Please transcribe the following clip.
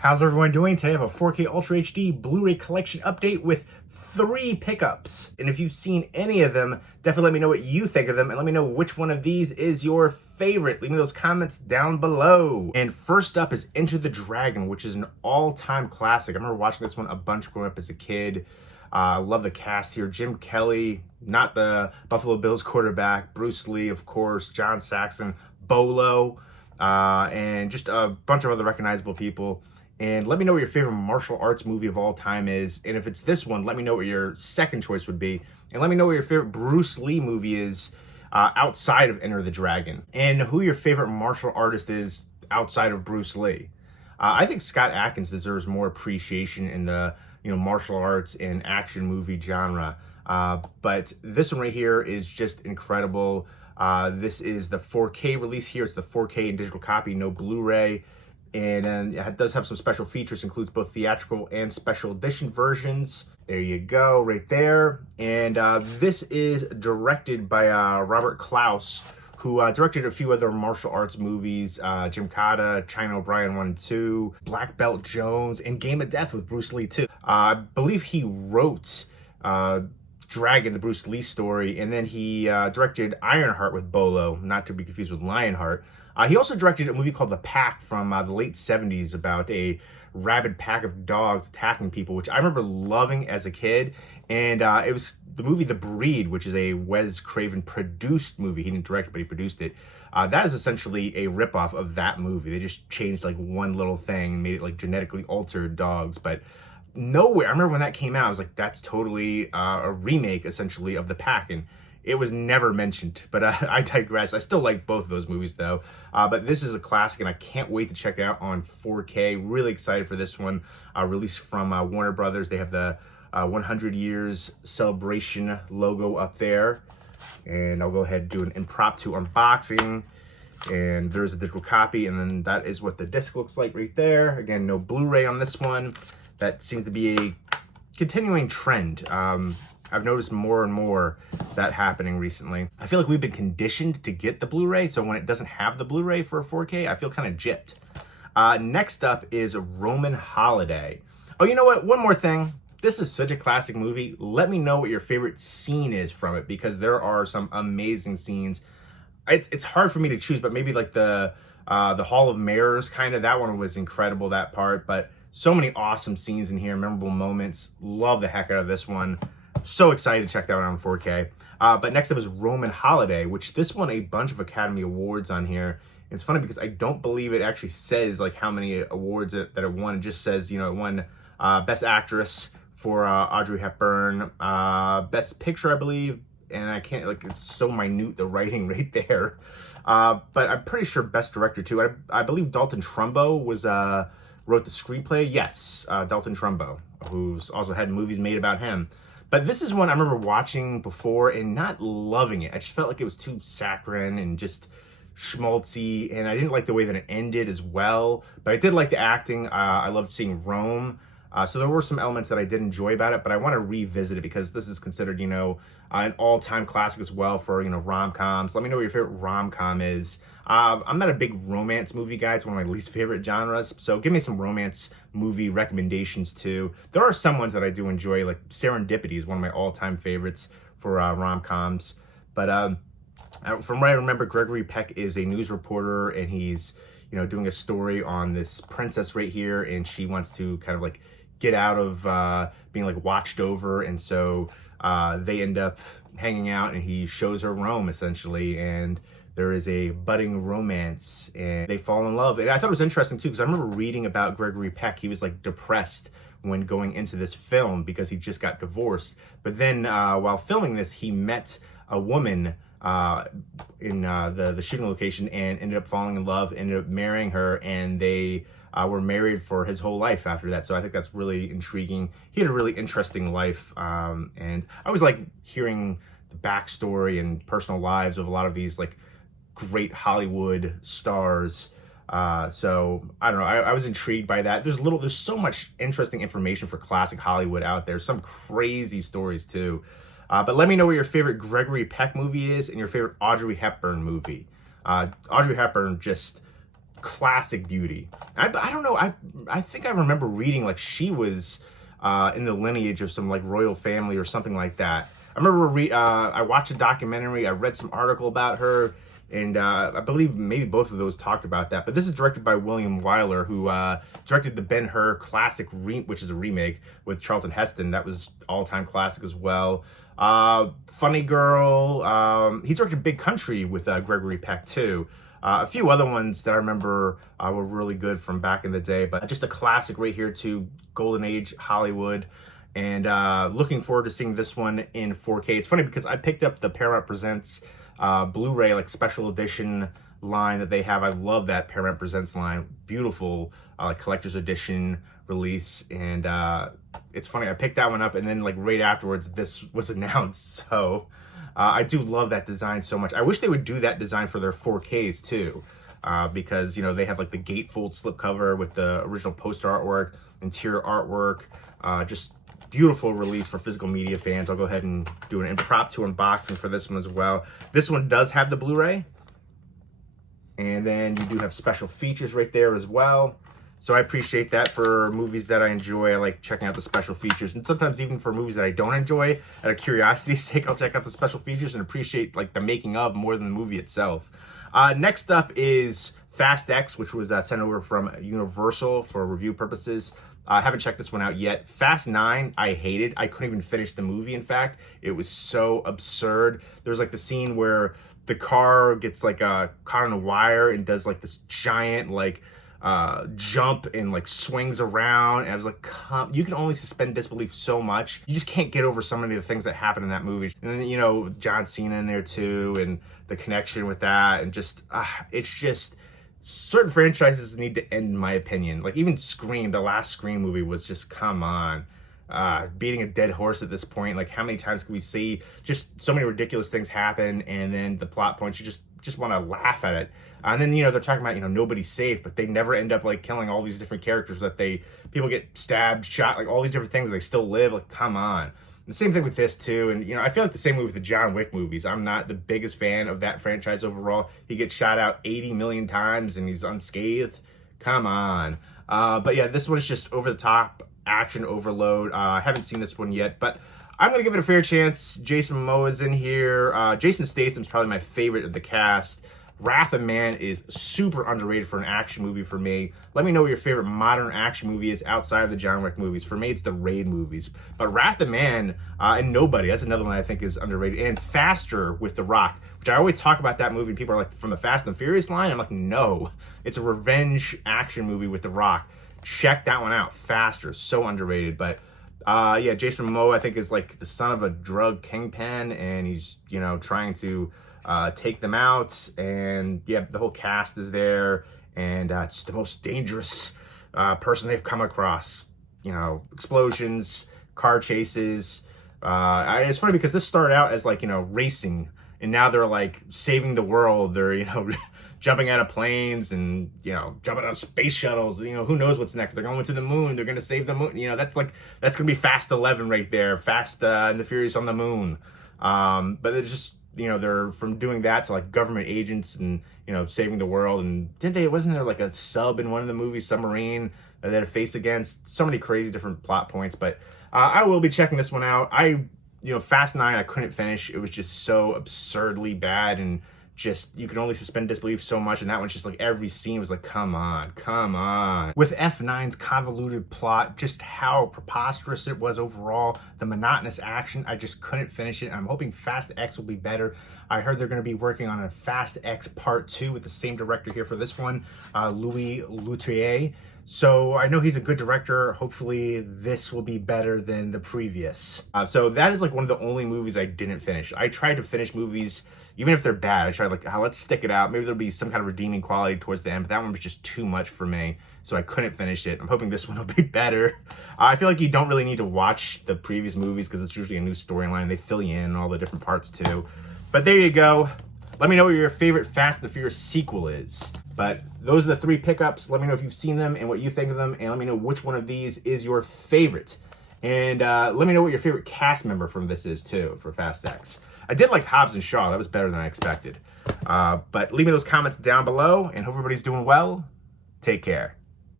How's everyone doing? Today I have a 4K Ultra HD Blu-ray collection update with 3 pickups. And if you've seen any of them, definitely let me know what you think of them and let me know which one of these is your favorite. Leave me those comments down below. And first up is Enter the Dragon, which is an all-time classic. I remember watching this one a bunch growing up as a kid. Love the cast here. Jim Kelly, not the Buffalo Bills quarterback, Bruce Lee, of course, John Saxon, Bolo, and just a bunch of other recognizable people. And let me know what your favorite martial arts movie of all time is. And if it's this one, let me know what your second choice would be. And let me know what your favorite Bruce Lee movie is outside of Enter the Dragon. And who your favorite martial artist is outside of Bruce Lee. I think Scott Adkins deserves more appreciation in the martial arts and action movie genre. But this one right here is just incredible. This is the 4K release here. It's the 4K and digital copy, no Blu-ray. And it does have some special features, includes both theatrical and special edition versions. There you go, right there. And this is directed by Robert Klaus, who directed a few other martial arts movies, Gymkata, China O'Brien 1 and 2, Black Belt Jones, and Game of Death with Bruce Lee too. I believe he wrote Dragon, the Bruce Lee story, and then he directed Ironheart with Bolo, not to be confused with Lionheart. He also directed a movie called The Pack from the late 70s about a rabid pack of dogs attacking people, which I remember loving as a kid. And it was the movie The Breed, which is a Wes Craven produced movie. He didn't direct it, but he produced it. That is essentially a ripoff of that movie. They just changed like one little thing and made it like genetically altered dogs. But nowhere, I remember when that came out, I was like, that's totally a remake essentially of The Pack. And it was never mentioned, but I digress. I still like both of those movies though. But this is a classic and I can't wait to check it out on 4K. Really excited for this one. Released from Warner Brothers. They have the 100 years celebration logo up there. And I'll go ahead and do an impromptu unboxing. And there's a digital copy, and then that is what the disc looks like right there. Again, no Blu-ray on this one. That seems to be a continuing trend. I've noticed more and more that happening recently. I feel like we've been conditioned to get the Blu-ray, so when it doesn't have the Blu-ray for a 4K, I feel kind of gypped. Next up is Roman Holiday. Oh, you know what? One more thing. This is such a classic movie. Let me know what your favorite scene is from it, because there are some amazing scenes. It's hard for me to choose, but maybe like the Hall of Mirrors, kind of, that one was incredible, that part. But so many awesome scenes in here, memorable moments. Love the heck out of this one. So excited to check that out on 4K. But next up is Roman Holiday, which this won a bunch of Academy Awards on here. And it's funny because I don't believe it actually says like how many awards that it won. It just says, it won Best Actress for Audrey Hepburn, Best Picture, I believe. And I can't, like, it's so minute, the writing right there. But I'm pretty sure Best Director too. I believe Dalton Trumbo wrote the screenplay. Yes, Dalton Trumbo, who's also had movies made about him. But this is one I remember watching before and not loving it. I just felt like it was too saccharine and just schmaltzy, and I didn't like the way that it ended as well. But I did like the acting. I loved seeing Rome. So there were some elements that I did enjoy about it, but I want to revisit it because this is considered, an all-time classic as well for, rom-coms. Let me know what your favorite rom-com is. I'm not a big romance movie guy. It's one of my least favorite genres. So give me some romance movie recommendations too. There are some ones that I do enjoy, like Serendipity is one of my all-time favorites for rom-coms. But from what I remember, Gregory Peck is a news reporter, and he's, doing a story on this princess right here, and she wants to kind of like get out of being like watched over, and so they end up hanging out, and he shows her Rome essentially, and there is a budding romance, and they fall in love. And I thought it was interesting too, because I remember reading about Gregory Peck. He was like depressed when going into this film because he just got divorced. But then while filming this, he met a woman in the shooting location and ended up falling in love, ended up marrying her, and they were married for his whole life after that. So I think that's really intriguing. He had a really interesting life, and I always like hearing the backstory and personal lives of a lot of these like great Hollywood stars. So I don't know, I was intrigued by that. There's so much interesting information for classic Hollywood out there. Some crazy stories too. But let me know what your favorite Gregory Peck movie is and your favorite Audrey Hepburn movie. Audrey Hepburn, just classic beauty. I don't know, I think I remember reading like she was in the lineage of some like royal family or something like that. I remember I watched a documentary, I read some article about her, and I believe maybe both of those talked about that. But this is directed by William Wyler, who directed the Ben-Hur classic, which is a remake with Charlton Heston. That was all-time classic as well. Funny Girl. He directed Big Country with Gregory Peck too. A few other ones that I remember were really good from back in the day, but just a classic right here too, Golden Age Hollywood. And looking forward to seeing this one in 4K. It's funny because I picked up the Paramount Presents Blu-ray like special edition line that they have. I love that Paramount Presents line. Beautiful like collector's edition release. And it's funny, I picked that one up and then like right afterwards this was announced. So I do love that design so much. I wish they would do that design for their 4Ks too. Because, you know, they have like the gatefold slipcover with the original poster artwork, interior artwork, just beautiful release for physical media fans. I'll go ahead and do an impromptu unboxing for this one as well. This one does have the Blu-ray. And then you do have special features right there as well. So I appreciate that for movies that I enjoy. I like checking out the special features. And sometimes even for movies that I don't enjoy, out of curiosity's sake, I'll check out the special features and appreciate like the making of more than the movie itself. Next up is Fast X, which was sent over from Universal for review purposes. I haven't checked this one out yet. Fast 9, I hated. I couldn't even finish the movie, in fact. It was so absurd. There's like the scene where the car gets like caught on a wire and does like this giant like jump and like swings around. And I was like, you can only suspend disbelief so much. You just can't get over so many of the things that happen in that movie. And then, you know, John Cena in there too, and the connection with that, and just, it's just, certain franchises need to end, in my opinion. Like even Scream, the last Scream movie was just, come on, beating a dead horse at this point. Like how many times can we see just so many ridiculous things happen, and then the plot points, you just want to laugh at it. And then, you know, they're talking about, you know, nobody's safe, but they never end up like killing all these different characters that people get stabbed, shot, like all these different things, and they still live. Like, come on. The same thing with this too. And, you know, I feel like the same way with the John Wick movies. I'm not the biggest fan of that franchise overall. He gets shot out 80 million times and he's unscathed. Come on. But yeah, this one's just over the top action overload. I haven't seen this one yet, but I'm going to give it a fair chance. Jason Momoa's in here. Jason Statham's probably my favorite of the cast. Wrath of Man is super underrated for an action movie for me. Let me know what your favorite modern action movie is outside of the John Wick movies. For me, it's the Raid movies. But Wrath of Man and Nobody, that's another one I think is underrated. And Faster with The Rock, which I always talk about that movie, and people are like, from the Fast and Furious line? I'm like, no. It's a revenge action movie with The Rock. Check that one out. Faster, so underrated. But yeah, Jason Momoa, I think, is like the son of a drug kingpin, and he's, you know, trying to take them out. And yeah, the whole cast is there, and it's the most dangerous person they've come across. You know, explosions, car chases. It's funny because this started out as like, you know, racing, and now they're like saving the world. They're, you know, jumping out of planes and, you know, jumping out of space shuttles. You know, who knows what's next? They're going to the moon. They're going to save the moon. You know, that's going to be Fast 11 right there. Fast and the Furious on the moon. But it's just, you know, they're from doing that to like government agents and, you know, saving the world. And wasn't there like a sub in one of the movies, submarine, that they had to face against? So many crazy different plot points. But I will be checking this one out. You know, Fast 9, I couldn't finish. It was just so absurdly bad, and just, you could only suspend disbelief so much, and that one's just like, every scene was like, come on, come on. With F9's convoluted plot, just how preposterous it was overall, the monotonous action, I just couldn't finish it. I'm hoping Fast X will be better. I heard they're going to be working on a Fast X Part 2 with the same director here for this one, Louis Leterrier. So I know he's a good director. Hopefully this will be better than the previous. So that is like one of the only movies I didn't finish. I tried to finish movies, even if they're bad. I tried like, let's stick it out. Maybe there'll be some kind of redeeming quality towards the end, but that one was just too much for me, so I couldn't finish it. I'm hoping this one will be better. I feel like you don't really need to watch the previous movies because it's usually a new storyline. They fill you in all the different parts too. But there you go. Let me know what your favorite Fast and the Furious sequel is. But those are the 3 pickups. Let me know if you've seen them and what you think of them. And let me know which one of these is your favorite. And let me know what your favorite cast member from this is too, for Fast X. I did like Hobbs and Shaw. That was better than I expected. But leave me those comments down below, and hope everybody's doing well. Take care.